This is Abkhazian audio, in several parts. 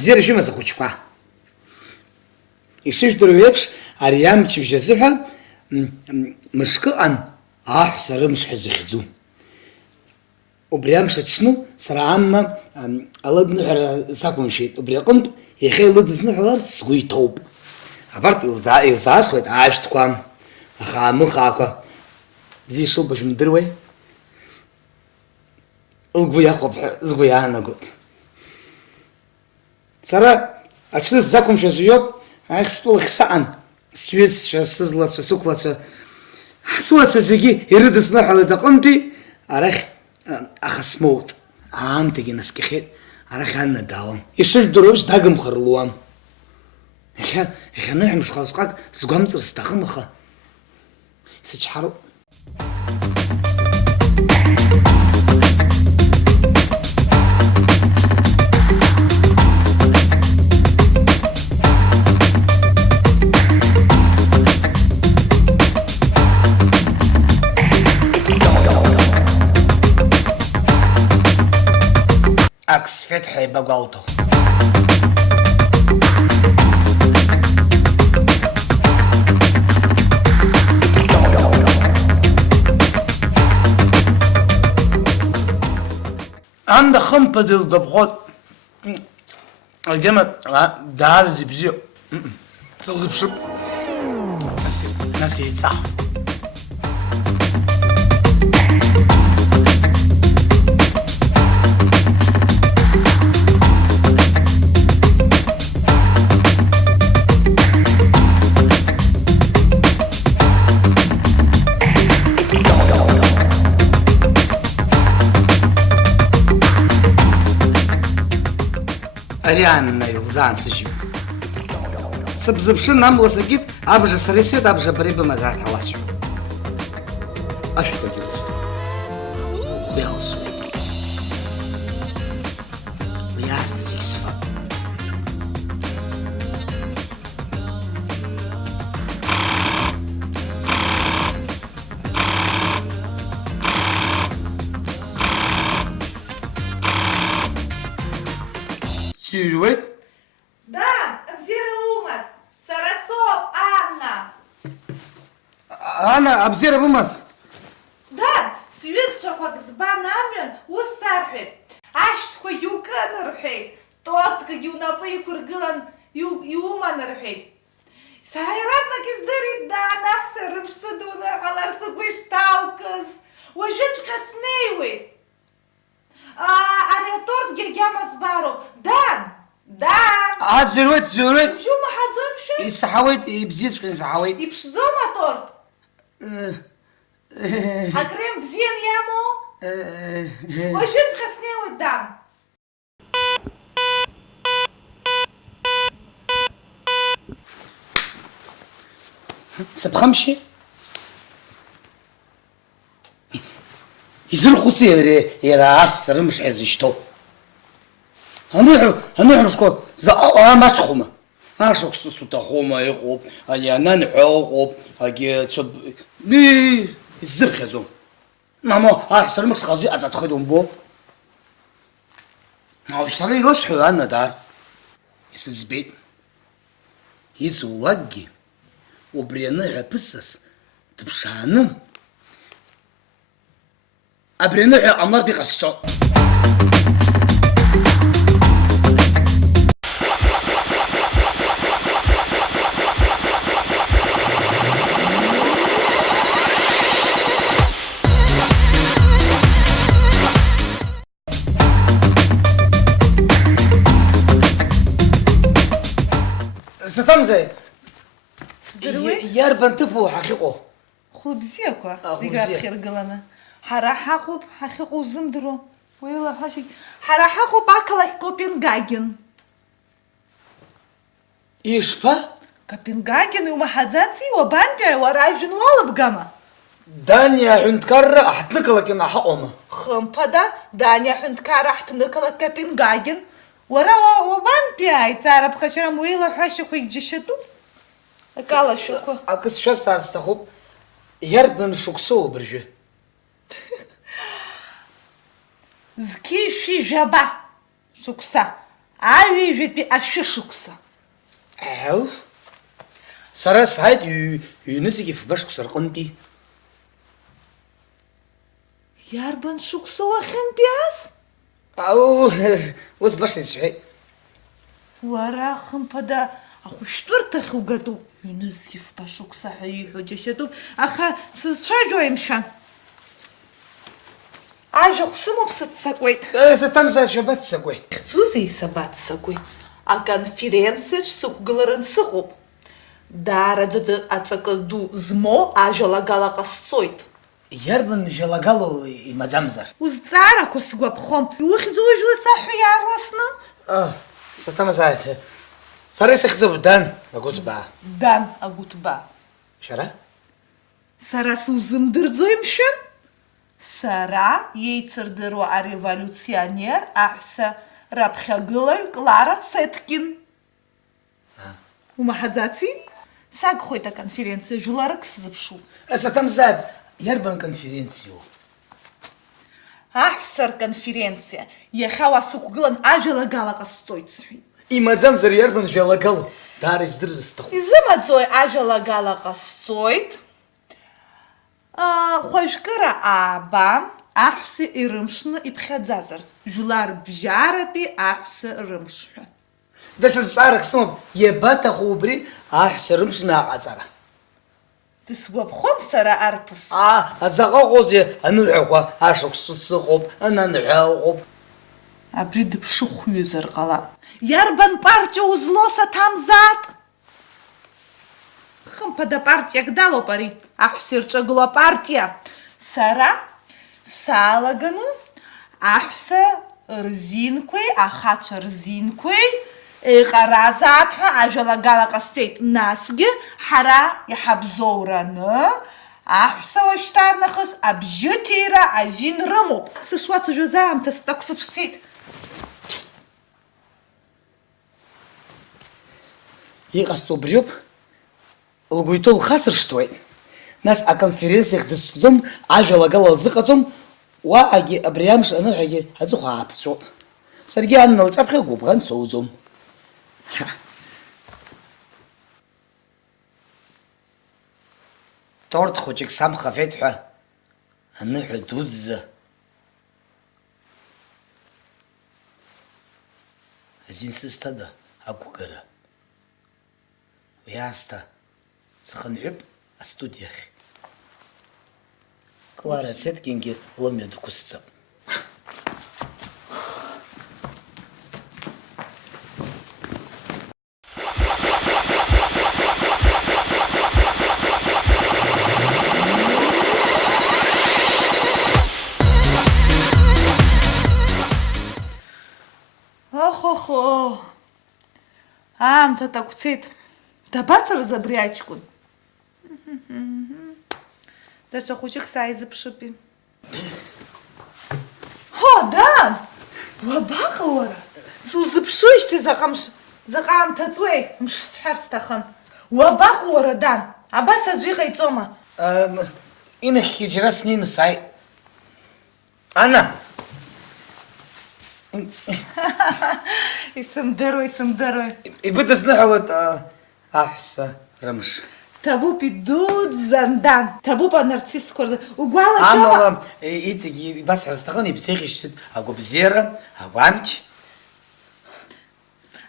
абзера шәымаз ахәыҷқәа. Ишыжәдыру еиԥш, ари амчыбжь азыҳәа мышкы ыҟан аҳәса рымш ҳәа захьӡу. Убри амш аҽны сара Анна алыдныҳәара сақәымшәеит. Убри аҟынтә иахьа илыдызныҳәаларц сгәы иҭоуп. Абарҭ илзаасхәеит аашәҭқәа, ахаамыхаақәа. Бзиа ишылбашь умдыруеи? Лгәы иахәап ҳәа згәы иаанагоит. Сара аҽны сзақәымшәаз иоуп, ахь стәылахь саҟан, сҩызцәа, сызлацәа, сықәлацәа, суацәа зегьы ирыдысныҳәалеит аҟынтәи, арахь аха смоут. Аамҭагьы наскьахьеит, арахь Анна даауам. Ишыжәдыру еиԥш дагымхар луам. Иахьа ныҳәамшҟа усҟак сгәамҵыр сҭахым, аха исычҳароуп. Акс фетҳи багалту. عند خمبة الضبخات الجمل دار زبزيو صوت بشرب ناسي يتصحف. Арианна илзаан сыжьып. Сыбзыԥшын амла сакит, абжа сара исҩит, абжа бара ибымазаат ҳаласҳәап. Ашәҭқәагьы лысҭоит. Уи алсуеит. Уи аасҭа зегь сфап. Сирует? Да, абзера умаз. Сара соуп, Анна. Анна, абзера бымаз? Да, сҩызцәақәак збан амҩан ус сарҳәеит. Ашәҭқәа иукын рҳәеит. Торткагьы унапы иқәыргылан иуман рҳәеит. Сара иаразнак издырит, дан аҳәса рымш сыдуны ҟаларц угәы ишҭаукыз. Уажәыҵәҟьа снеиуеит. Ари аторҭгьы агьама збароуп. Дан! Зыруеит. Бжьы умаҳаӡои мшәа? Исаҳауеит, ибзиаҵәҟьа исаҳауеит. Иԥшӡома аторт? Акрем бзиан иамоу? Уажәыҵәҟьа снеиуеит, дан. Сыԥхамшьи? Изырхәыци иара аҳәса рымш ҳәа зышьҭоу? Аныҳәамшқәа заҟаҟа маҷхома? Ашықәс суҭахома иҟоуп, али ананҳәа ыҟоуп, агьы исзыԥхьаӡом. Мама, аҳәса рымш хазы иҟаҵатәхеит умбо? Сара иласҳәоит Анна даар. Исыӡбеит. Иҵулакгьы убри аныҳәа ԥысас дыԥшааны абри аныҳәа ҟамлартә иҟасҵо. Сатамзеи, иарбан ҭыԥу ҳахьыҟоу? Хәылбзиақәа зегь раԥхьаргыланы. Ҳара ҳаҟоуп, ҳахьыҟоу узымдыруа. Уеилаҳәашьагь. Ҳара ҳаҟоуп ақалақь Копенгаген. Ишԥа? Копенгаген иумаҳаӡаци, уабантәи уара ажәҩан уалабгама? Дани аҳәынҭқарра ҳҭнықалақьны ҳаҟоума? Хымԥада, Дани аҳәынҭқарра ҳҭнықалақь Копенгаген. Уара уабантәи аиҵара ԥхашьарам уеилаҳәашьақәагь џьашьатәуп. Акалашәақәа. Акы сшәазҵаар сҭахуп. Иарбан шықәсоу абыржәы? Зқьи шәи жәаба шықәса. Аҩажәатәи ашәышықәса. Ау. Сара сааит ҩны зегьы фба шықәса рҟынтәи. Иарбан шықәса уахьынтәиаз? Ау, ус баша исҳәеит. Уара хымԥада ахәышәтәырҭахь угатәуп. Ҩнызқьи фба шықәса ҳәа ииҳәо џьашьатәуп, аха сызцәажәои мшәан. Ажәахә сымоуп сыццакуеит. Саҭамзаат шәабаццакуеи. Ихьӡузеи сабаццакуеи? Аконференциаҿ сықәгыларан сыҟоуп. Даараӡаӡа аҵакы ду змоу ажәалагала ҟасҵоит. Иарбан жәалагало имаӡамзар? Узҵаарақәа сгәаԥхом. Иухьӡу уажәы саҳәа иаарласны? Саҭамзаат, сара исыхьӡуп Дан агәыҭбаа. Дан агәыҭбаа. Шара? Сара сузымдырӡои мшәан? Сара иеицырдыруа ареволюционер аҳәса раԥхьагылаҩ Клара Цеткин. Умаҳаӡаци? Сагхоит аконференциа, жәларак сзыԥшуп. Саҭамзаат, иарбан конференциоу? Аҳәса рконференциа. Иахьа уа сықәгылан ажәалагала ҟасҵоит сҳәеит. Имаӡамзар иарбан жәалагало? Даара издырыр сҭахуп. Изымаӡои ажәалагала ҟасҵоит? Хәажәкыра аабан аҳәса ирымшны иԥхьаӡазарц. Жәлар бжьаратәи аҳәса рымш ҳәа. Даҽа зҵаарак сымоуп, иабаҭаху убри аҳәса рымшны аҟаҵара? Дысгәаԥхом сара арԥыс. Заҟа ыҟоузеи аныҳәақәа ашықәс сыҟоуп, ананҳәа ыҟоуп. Абри дыԥшыхәҩызар ҟалап. Иарбан партиа узло Саҭамзаат? Хымԥада партиак далоуп ари, аҳәса ирҿагыло апартиа. Сара салаганы аҳәса рзинқәеи ахацәа рзинқәеи еиҟаразаат ҳәа ажәалагала ҟасҵеит. Насгьы ҳара иҳабзоураны аҳәса уажәшьҭарнахыс абжьыҭира азин рымоуп. Сышуацәажәоз аамҭа стақәсыцәцеит. Иҟасҵо убриоуп, лгәы иҭоу лхасыршҭуеит. Нас аконференциахь дысӡом, ажәалагала лзыҟаҵом, уаҟагьы абри амш аныҳәагьы аҵыхәа ааԥҵәоуп. Саргьы ан лҿаԥхьа гәыбӷан соуӡом. Торт хәыҷык самхафеит ҳәа аныҳәа дуӡӡа азин сызҭада ақәгара. Уи аасҭа схынҳәып астудиахь. Клара Цеткингьы лымҩа дықәысҵап. Охо-хо. Аамҭа тақәцеит. Дабацарыз абри аҷкәын? Даҽа хәыҷык сааизыԥшыпи. Дан! Уабаҟа уара? Сузыԥшуижьҭеи заҟа аамҭа ҵуеи? Мш сҳәар сҭахын. Уабаҟа уара, Дан? Абас аӡәы иҟаиҵома? Инахьгьы џьара снеины сааит. Ана! Исымдыруеи. Ибыдызныҳәалоит аҳәса рымш. Ҭабуп идуӡӡан, Дан. Ҭабуп анарцисқәа рзы. Угәалашәома? Амала иҵегьы ибасҳәар сҭахын, ибзеиӷьышьҭит агәабзиара, агәамч.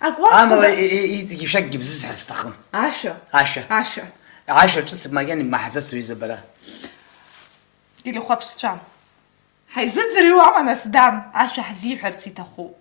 Амала иҵегьы шәакгьы бзызҳәар сҭахын. Ашәа. Ашәа ҿыц макьана имаҳаӡац уҩыза бара. Дилихәаԥшцәа. Ҳаизыӡырҩуама нас, Дан, ашәа ҳзиҳәарц иҭахуп.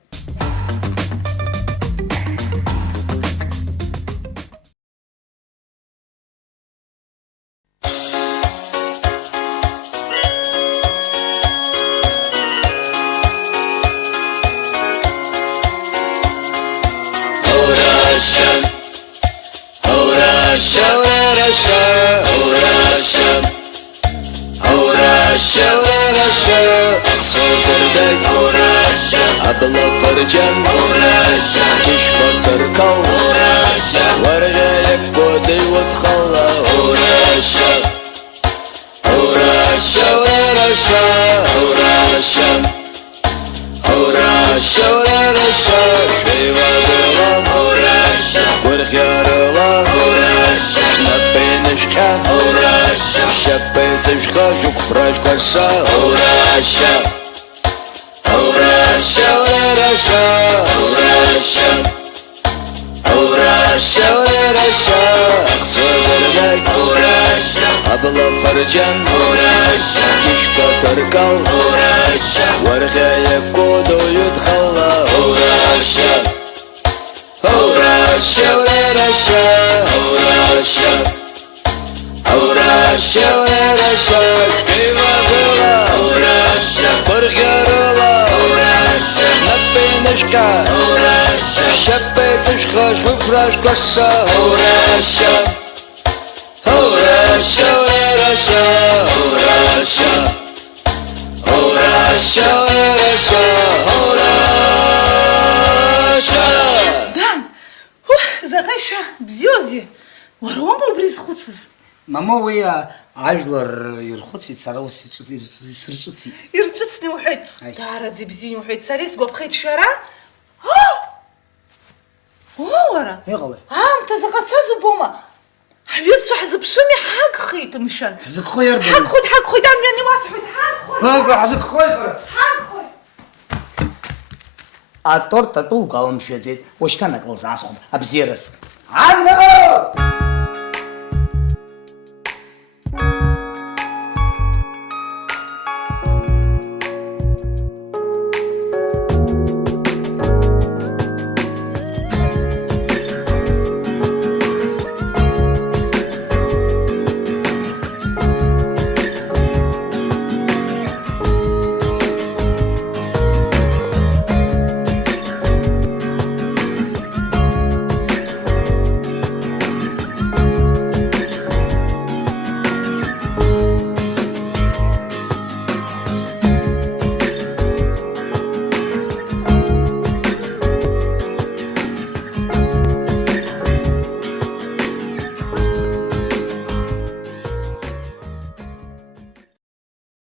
أبلى فرجان مش بطركو ورغالك بودي وتخلى وراشا وراشا وراشا وراشا وراشا وراشا Шапецышха жук прашкаша Ураша Ураша Ураша Ураша Ураша Ураша Свободак Ураша Абла фарджан Ураша Кишка таркал Ураша Вархая коду ютхала Ураша Ураша Ураша Ураша Ураша Ураша Пива была Ураша Бургерла Ураша Напинышка Ураша Шапецышка Жвупрашкаша Ураша Ураша Ураша Ураша Ураша Ураша Ураша дан заҟаиша бзиоузеи уара уоума убри зхәыцыз Мама уи ажәлар ирхәыцит, сара ус исырҿыцит. ирҿыцны иуҳәеит Аи. даараӡа ибзианы иуҳәеит сара исгәаԥхеит шәара уара Иҟалеи? аамҭа заҟа цаз убома ҳҩызцәа ҳзыԥшыми ҳагхеит мшәан Ҳзықәхо иарбану? ҳагхоит амҩан иуасҳәоит ҳагхоит Ҳзықәхоит бара. ҳагхоит Аторт атәы лгәаламшәаӡеит, уашьҭан ак лзаасхәап, абзиараз. Анна!